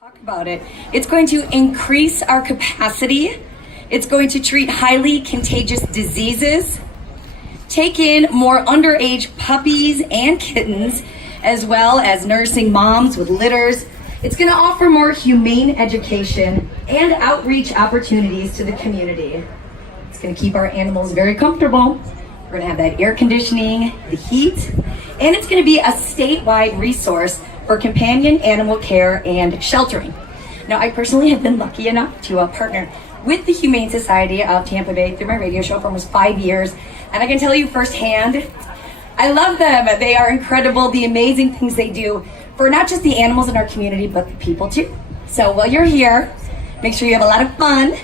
Talk about it. It's going to increase our capacity. It's going to treat highly contagious diseases, take in more underage puppies and kittens, as well as nursing moms with litters. It's going to offer more humane education and outreach opportunities to the community. It's going to keep our animals very comfortable. We're going to have that air conditioning, the heat, and it's going to be a statewide resource for companion animal care and sheltering. Now, I personally have been lucky enough to partner with the Humane Society of Tampa Bay through my radio show for almost 5 years, and I can tell you firsthand, I love them. They are incredible, the amazing things they do for not just the animals in our community, but the people too. So while you're here, make sure you have a lot of fun.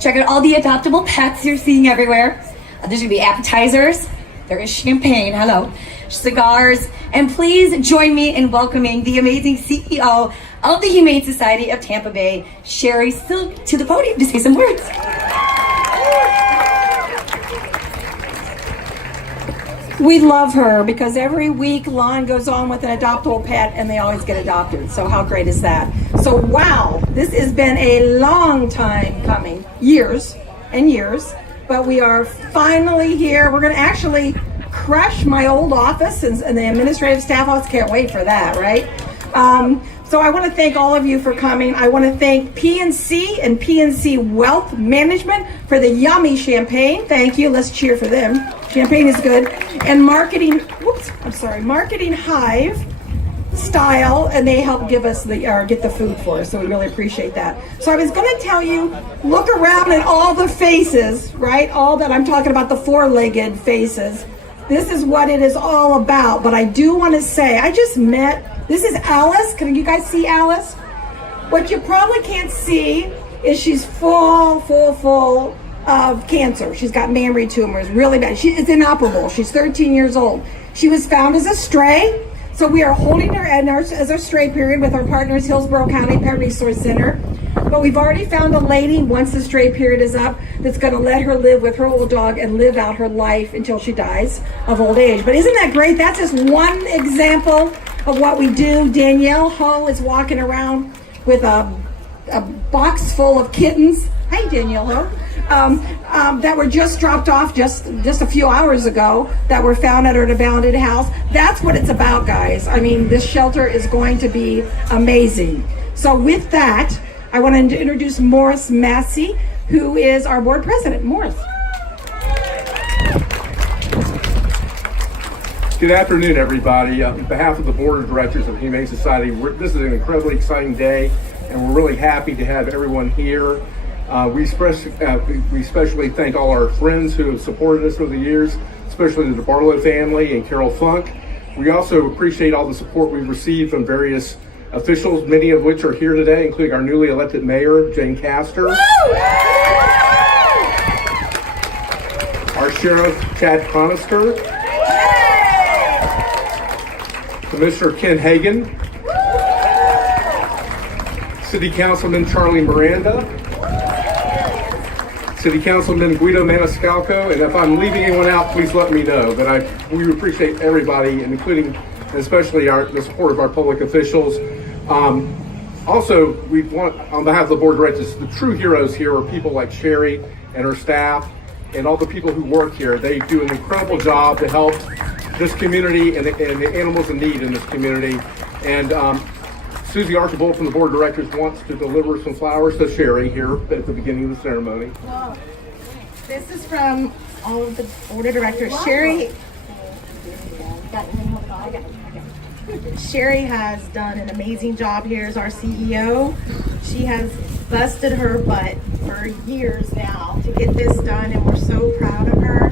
Check out all the adoptable pets you're seeing everywhere. There's gonna be appetizers, there is champagne, hello, cigars, and please join me in welcoming the amazing CEO of the Humane Society of Tampa Bay, Sherry Silk, to the podium to say some words. We love her because every week Lon goes on with an adoptable pet and they always get adopted. So how great is that? So wow, this has been a long time coming, years and years, but we are finally here. We're gonna actually crush my old office and the administrative staff office. Can't wait for that, right? So I want to thank all of you for coming. I want to thank PNC and PNC Wealth Management for the yummy champagne. Thank you. Let's cheer for them. Champagne is good. And Marketing Hive Style, and they help give us get the food for us. So we really appreciate that. So I was going to tell you, look around at all the faces, right? All that I'm talking about, the four-legged faces. This is what it is all about. But I do want to say, I just met. This is Alice. Can you guys see Alice? What you probably can't see is she's full of cancer. She's got mammary tumors, really bad. She is inoperable. She's 13 years old. She was found as a stray. So we are holding her as a stray period with our partners, Hillsborough County Pet Resource Center. But we've already found a lady, once the stray period is up, that's going to let her live with her old dog and live out her life until she dies of old age. But isn't that great? That's just one example of what we do. Danielle Ho is walking around with a box full of kittens. Hi, Danielle Ho. That were just dropped off just a few hours ago, that were found at her abandoned house. That's what it's about, guys. I mean, this shelter is going to be amazing. So with that, I want to introduce Morris Massey, who is our board president. Morris. Good afternoon, everybody. On behalf of the Board of Directors of the Humane Society, this is an incredibly exciting day, and we're really happy to have everyone here. We especially thank all our friends who have supported us over the years, especially the DeBartolo family and Carroll Funk. We also appreciate all the support we've received from various officials, many of which are here today, including our newly elected mayor, Jane Castor. Our sheriff, Chad Conister. Commissioner Ken Hagan, City Councilman Charlie Miranda, City Councilman Guido Maniscalco, and if I'm leaving anyone out, please let me know. But we appreciate everybody, and including and especially the support of our public officials. Also, we want, on behalf of the Board of Directors, the true heroes here are people like Sherry and her staff and all the people who work here. They do an incredible job to help this community and the animals in need in this community. And Susie Archibald from the Board of Directors wants to deliver some flowers to Sherry here at the beginning of the ceremony. Well, this is from all of the Board of Directors. Sherry has done an amazing job here as our CEO. She has busted her butt for years now to get this done, and we're so proud of her.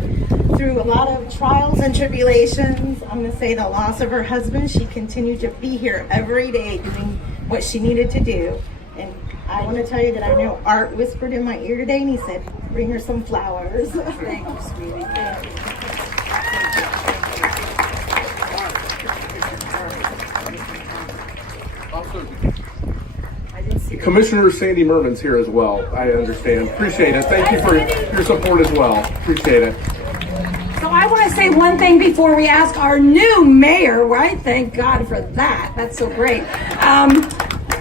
Through a lot of trials and tribulations, I'm going to say the loss of her husband, she continued to be here every day doing what she needed to do. And I want to tell you that I know Art whispered in my ear today, and he said, bring her some flowers. Thank you, sweetie. Thank you. Commissioner Sandy Merman's here as well, I understand. Appreciate it. Thank you for your support as well. Appreciate it. So I want to say one thing before we ask our new mayor, right? Thank God for that. That's so great.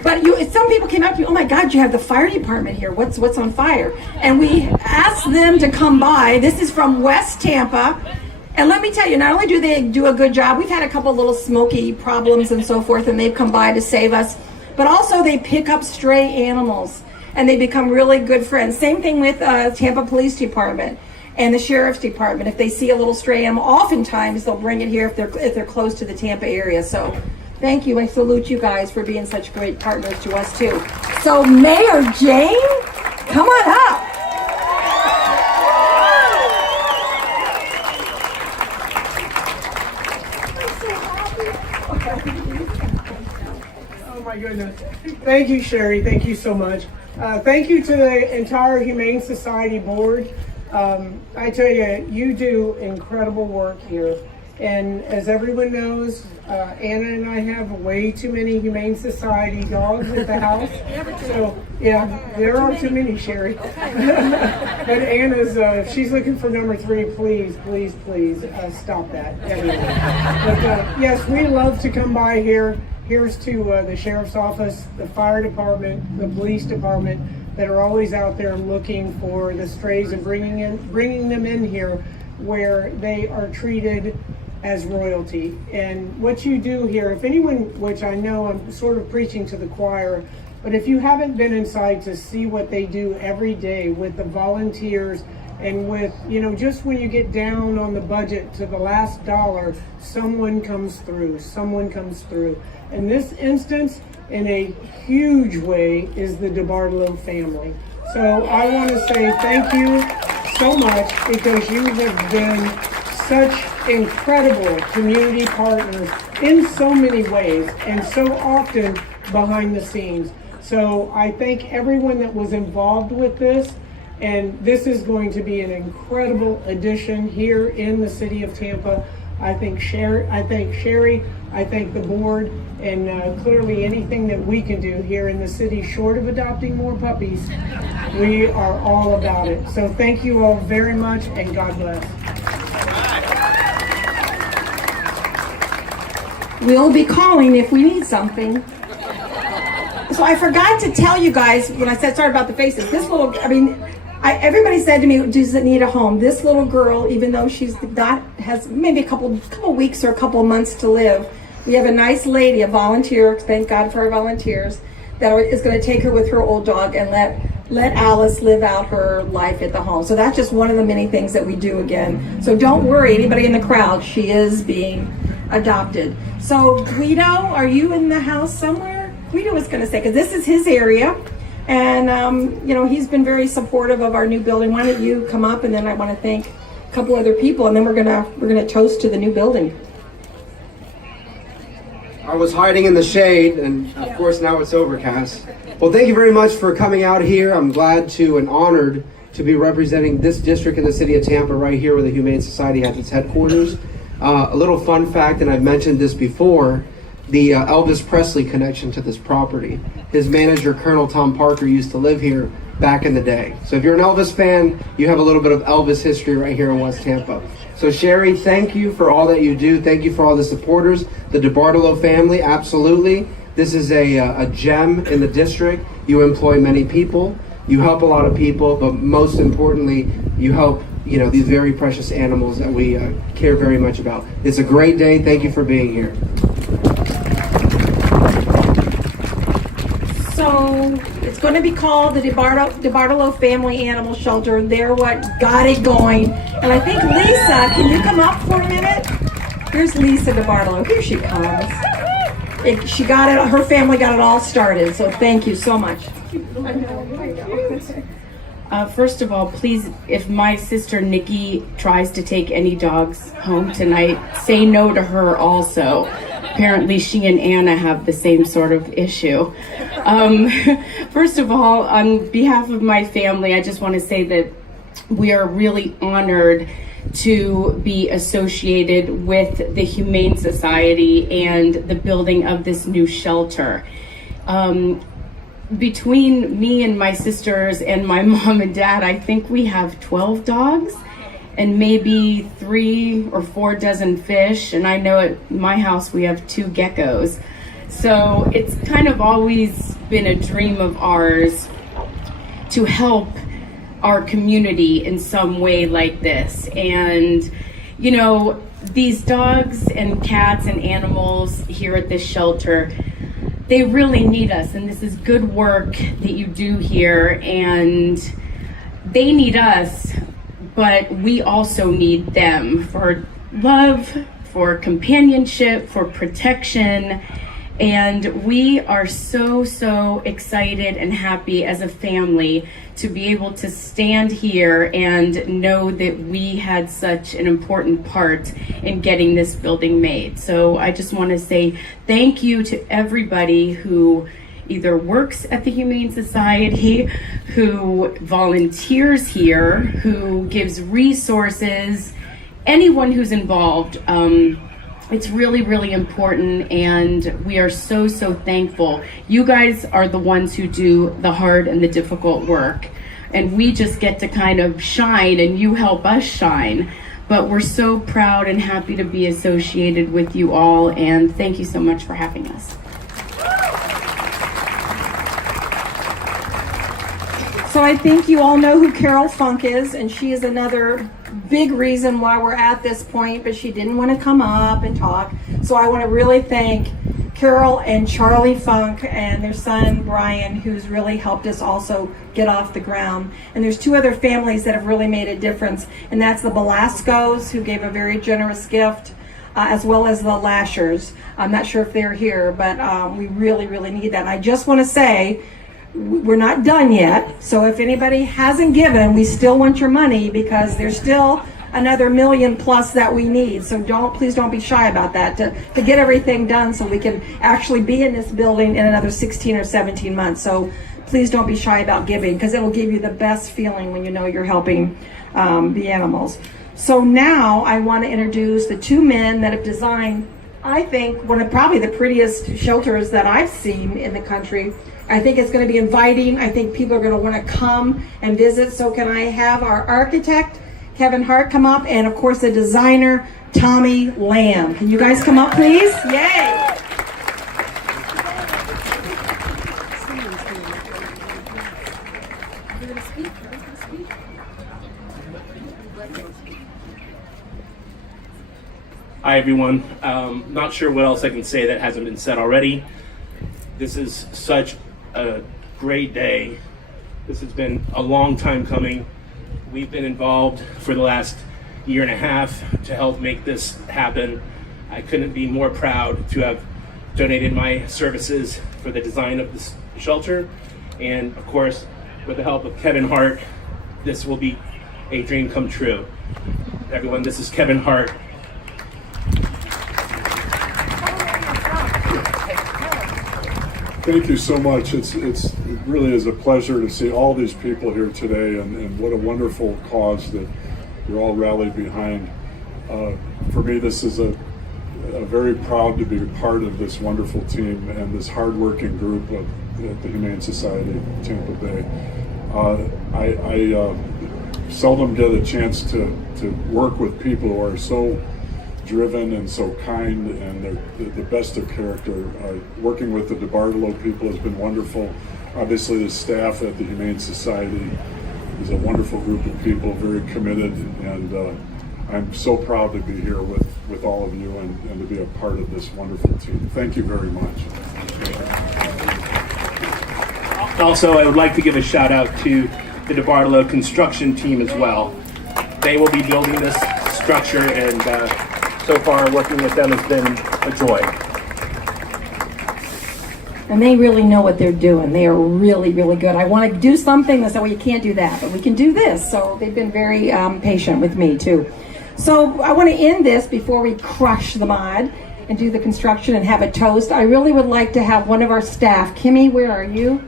But some people came up to you, oh my God, you have the fire department here. What's on fire? And we asked them to come by. This is from West Tampa. And let me tell you, not only do they do a good job, we've had a couple little smoky problems and so forth, and they've come by to save us, but also they pick up stray animals and they become really good friends. Same thing with Tampa Police Department and the Sheriff's Department. If they see a little stray animal, oftentimes they'll bring it here if they're close to the Tampa area. So thank you. I salute you guys for being such great partners to us too. So Mayor Jane, come on up. Oh my goodness. Thank you, Sherry. Thank you so much. Thank you to the entire Humane Society board. I tell you, you do incredible work here. And as everyone knows, Anna and I have way too many Humane Society dogs at the house. So, yeah, there are too many, Sherry. But Anna's, she's looking for number 3. Please, please, please stop that. Everyone. But yes, we love to come by here. Here's to the Sheriff's Office, the Fire Department, the Police Department that are always out there looking for the strays and bringing them in here where they are treated as royalty. And what you do here, if anyone, which I know I'm sort of preaching to the choir, but if you haven't been inside to see what they do every day with the volunteers and with, just when you get down on the budget to the last dollar, someone comes through. In this instance, in a huge way, is the DeBartolo family. So I want to say thank you so much because you have been such incredible community partners in so many ways and so often behind the scenes. So I thank everyone that was involved with this, and this is going to be an incredible addition here in the city of Tampa. I thank Sherry, I thank the board, and clearly anything that we can do here in the city short of adopting more puppies, we are all about it. So thank you all very much, and God bless. We'll be calling if we need something. So I forgot to tell you guys when I started about the faces. This little, everybody said to me, does it need a home? This little girl, even though has maybe a couple weeks or a couple months to live, we have a nice lady, a volunteer, thank God for our volunteers, that is going to take her with her old dog and let Alice live out her life at the home. So that's just one of the many things that we do again. So don't worry, anybody in the crowd, she is being adopted. So Guido, are you in the house somewhere? Guido was going to say, because this is his area, and he's been very supportive of our new building. Why don't you come up, and then I want to thank a couple other people, and then we're gonna toast to the new building. I was hiding in the shade, and of course now it's overcast. Well, thank you very much for coming out here. I'm glad to and honored to be representing this district in the city of Tampa right here where the Humane Society has its headquarters. A little fun fact, and I've mentioned this before, the Elvis Presley connection to this property. His manager, Colonel Tom Parker, used to live here back in the day. So if you're an Elvis fan, you have a little bit of Elvis history right here in West Tampa. So Sherry, thank you for all that you do. Thank you for all the supporters. The DeBartolo family, absolutely. This is a gem in the district. You employ many people. You help a lot of people, but most importantly, you help these very precious animals that we care very much about. It's a great day. Thank you for being here. So it's going to be called the DeBartolo Family Animal Shelter. They're what got it going. And I think Lisa, can you come up for a minute? Here's Lisa DeBartolo. Here she comes. She got it. Her family got it all started. So thank you so much. First of all, please, if my sister Nikki tries to take any dogs home tonight, say no to her also. Apparently she and Anna have the same sort of issue. First of all, on behalf of my family, I just want to say that we are really honored to be associated with the Humane Society and the building of this new shelter. Between me and my sisters and my mom and dad, I think we have 12 dogs and maybe 3 or 4 dozen fish. And I know at my house we have 2 geckos. So it's kind of always been a dream of ours to help our community in some way like this. And, you know, these dogs and cats and animals here at this shelter, they really need us, and this is good work that you do here, and they need us, but we also need them for love, for companionship, for protection. And we are so excited and happy as a family to be able to stand here and know that we had such an important part in getting this building made. So I just want to say thank you to everybody who either works at the Humane Society, who volunteers here, who gives resources, anyone who's involved. It's really important, and we are so thankful. You guys are the ones who do the hard and the difficult work, and we just get to kind of shine, and you help us shine. But we're so proud and happy to be associated with you all, and thank you so much for having us. So I think you all know who Carroll Funk is, and she is another big reason why we're at this point, but she didn't want to come up and talk. So I want to really thank Carroll and Charlie Funk and their son Brian, who's really helped us also get off the ground. And there's two other families that have really made a difference, and that's the Belascos, who gave a very generous gift, as well as the Lashers. I'm not sure if they're here, but we really need that. And I just want to say, we're not done yet, so if anybody hasn't given, we still want your money, because there's still another $1 million plus that we need. So please don't be shy about that, to get everything done so we can actually be in this building in another 16 or 17 months. So please don't be shy about giving, because it'll give you the best feeling when you know you're helping the animals. So now I want to introduce the two men that have designed, I think, one of probably the prettiest shelters that I've seen in the country. I think it's going to be inviting. I think people are going to want to come and visit. So can I have our architect, Kevin Hart, come up, and of course the designer, Tommy Lamb. Can you guys come up, please? Yay! Hi everyone. Not sure what else I can say that hasn't been said already. This is such a great day. This has been a long time coming. We've been involved for the last year and a half to help make this happen. I couldn't be more proud to have donated my services for the design of this shelter. And of course, with the help of Kevin Hart, this will be a dream come true. Everyone, this is Kevin Hart. Thank you so much. It really is a pleasure to see all these people here today, and what a wonderful cause that you're all rallied behind. For me, this is a very proud to be a part of this wonderful team and this hardworking group at the Humane Society of Tampa Bay. I seldom get a chance to work with people who are so driven and so kind, and they're the best of character. Working with the DeBartolo people has been wonderful. Obviously the staff at the Humane Society is a wonderful group of people, very committed, and I'm so proud to be here with all of you and to be a part of this wonderful team. Thank you very much. Also, I would like to give a shout out to the DeBartolo construction team as well. They will be building this structure, and so far working with them has been a joy. And they really know what they're doing. They are really good. I want to do something. They said, well, you can't do that, but we can do this. So they've been very patient with me too. So I want to end this before we crush the mod and do the construction and have a toast. I really would like to have one of our staff. Kimmy, where are you?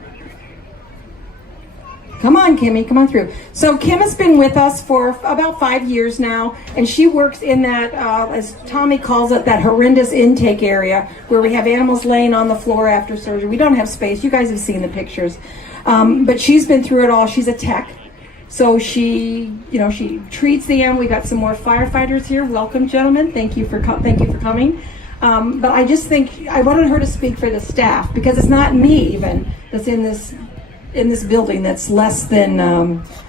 Come on, Kimmy, come on through. So Kim has been with us for about 5 years now, and she works in that, as Tommy calls it, that horrendous intake area where we have animals laying on the floor after surgery. We don't have space. You guys have seen the pictures. But she's been through it all. She's a tech. So she treats the animal. We've got some more firefighters here. Welcome, gentlemen. Thank you for coming. But I just think I wanted her to speak for the staff, because it's not me even that's in this building that's less than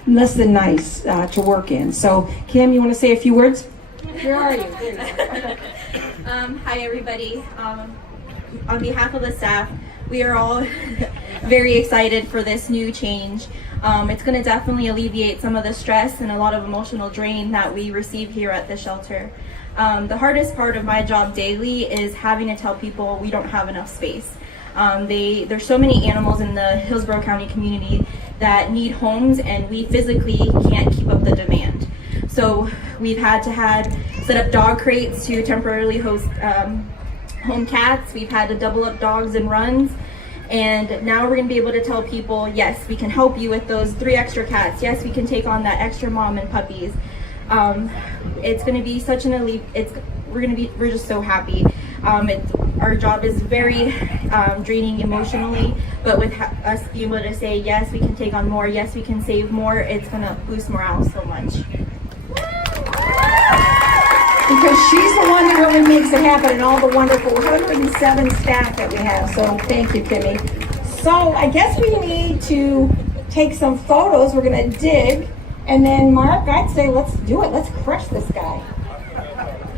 nice to work in. So Kim, you want to say a few words? Where are you? There you go. Hi everybody. On behalf of the staff, we are all very excited for this new change. It's going to definitely alleviate some of the stress and a lot of emotional drain that we receive here at the shelter. The hardest part of my job daily is having to tell people we don't have enough space. There's so many animals in the Hillsborough County community that need homes, and we physically can't keep up the demand. So we've had to set up dog crates to temporarily host home cats. We've had to double up dogs and runs. And now we're going to be able to tell people, yes, we can help you with those 3 extra cats. Yes, we can take on that extra mom and puppies. It's going to be such an elite. We're just so happy. Our job is very draining emotionally, but with us being able to say, yes, we can take on more, yes, we can save more, it's going to boost morale so much. Because she's the one that really makes it happen, and all the wonderful 107 staff that we have. So thank you, Kimmy. So I guess we need to take some photos. We're going to dig. And then, Mark, I'd say let's do it. Let's crush this guy.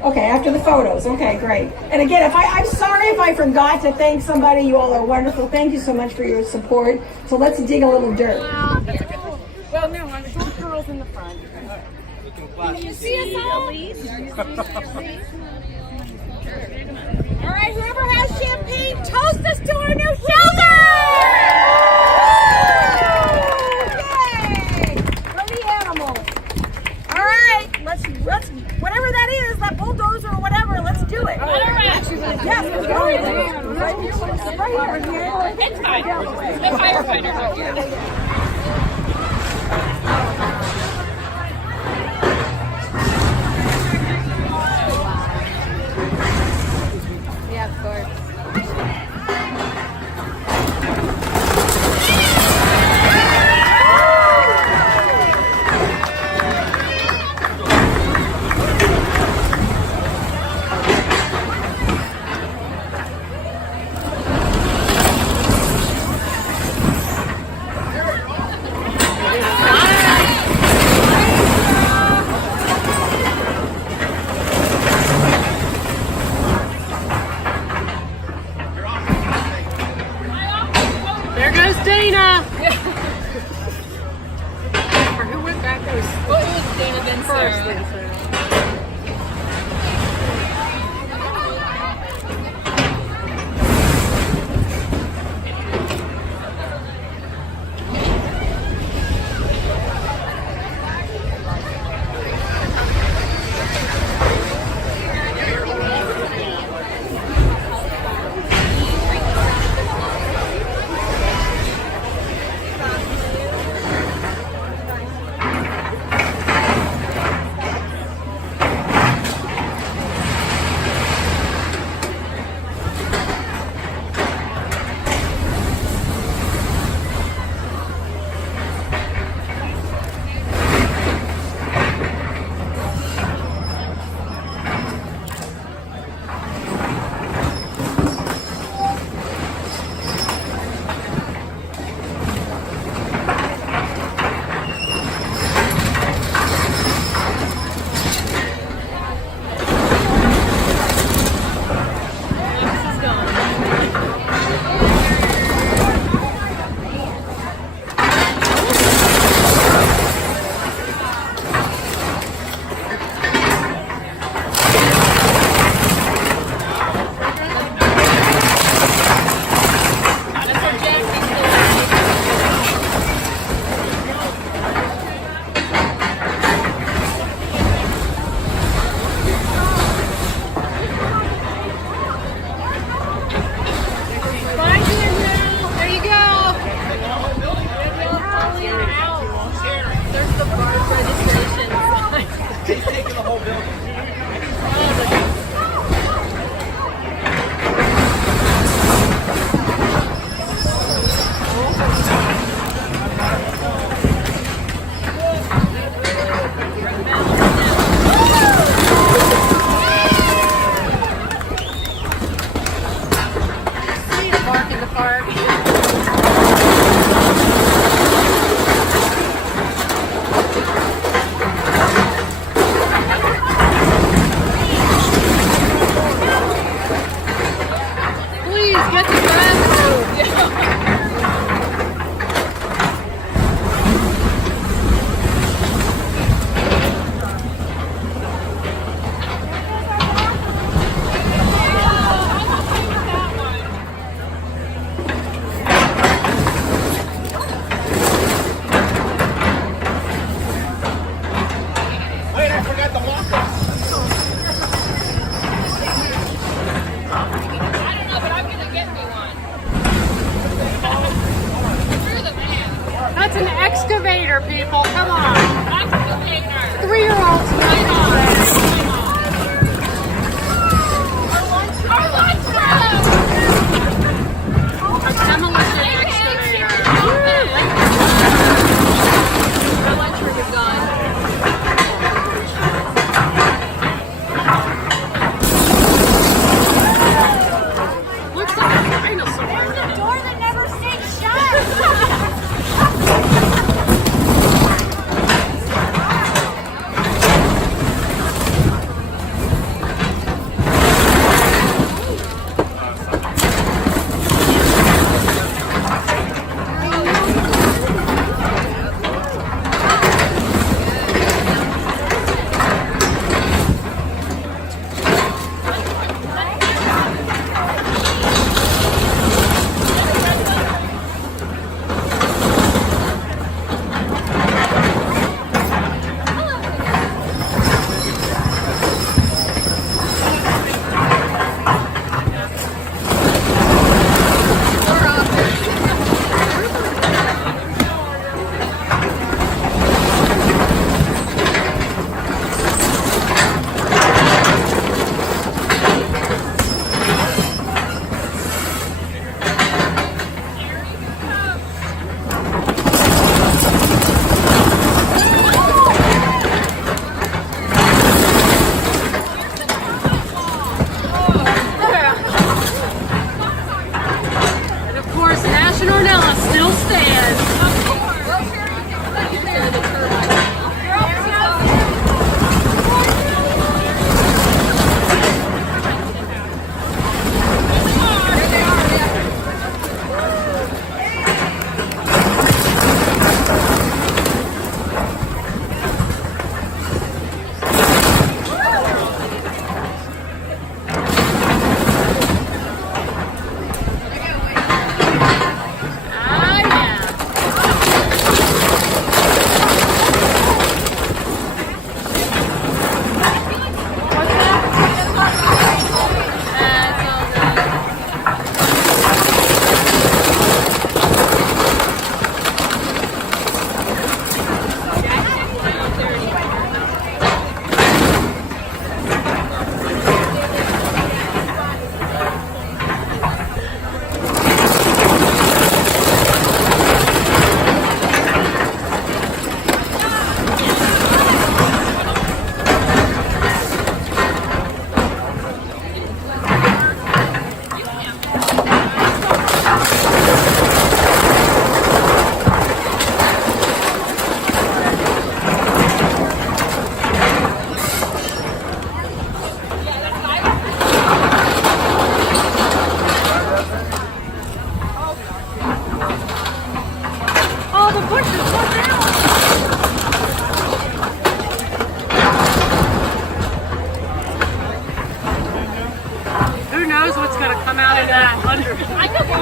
Okay, after the photos. Okay, great. And again, I'm sorry if I forgot to thank somebody. You all are wonderful. Thank you so much for your support. So let's dig a little dirt. Well, no, I'm short girls in the front. Can you see us all? All right, whoever has champagne, toast us to our new shelter! Yay! From the animals. All right, let's whatever that is, that bulldozer or whatever, let's do it. All right. Yes, let's go. Right here. It's fine. The firefighters are here. walk in the park. Please get the bathroom. That's an excavator, people. Come on. Excavator. 3-year-olds, right on. Our lunchroom. A demolition excavator. Our lunchroom is gone. Looks like a dinosaur. There's a door that never stays shut.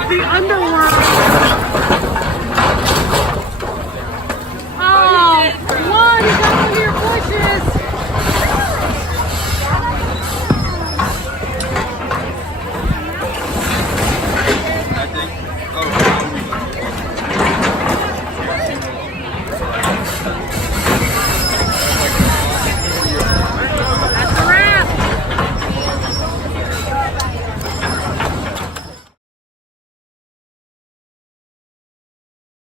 The underworld. Oh, one